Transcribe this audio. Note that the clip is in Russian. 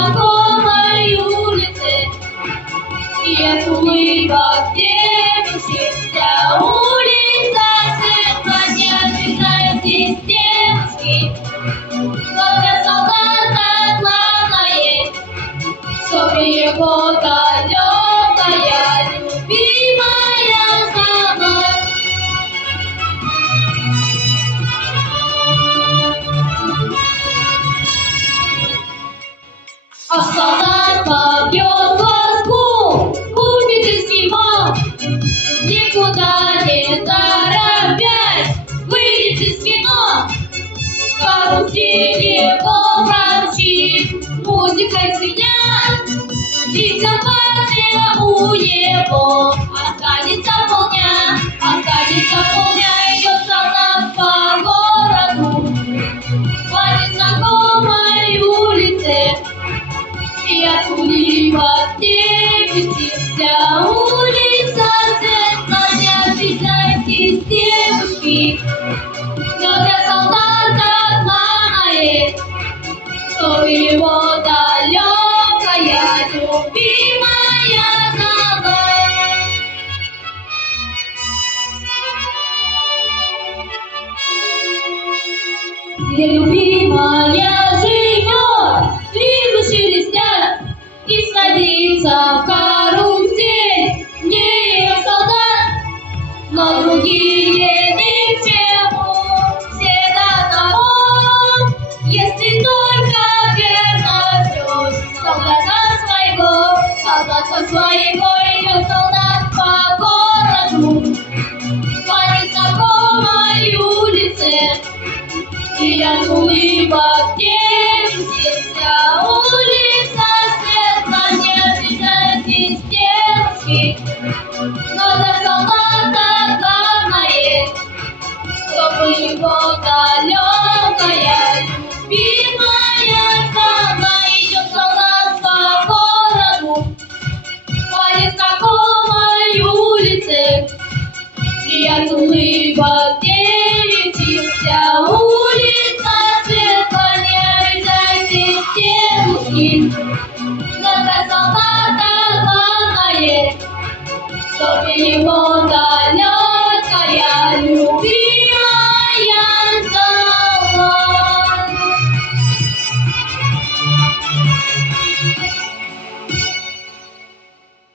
знакомой улице, и от улыбок девушек вся улица светлая, всегда здесь девушки. Но для солдата главное, чтобы его далекая, любимая собака. А солдат побьет глазку, купит его, никуда не торопясь, выйдет из кино. Карусель его промчит, музыкой звенят, и компания у него останется полдня, идет солдат по городу, по незнакомой улице. И от улыбок девушки вся улица светлая, всегда здесь девушки. Но для солдата главное, что его далекая, любимая собака. Где любимая живет, либо шелестят и садится в карусель. Не ее солдат, но другие ни к чему, все до того, если только верно ждешь солдата своего, идет солдат по городу, по незнакомой улице. И от улыбок девушки вся улица светлая, всегда здесь девушки. Но для солдата главное, чтобы его далекая, любимая собака. Идет солдат по городу, по незнакомой улице. И от улыбок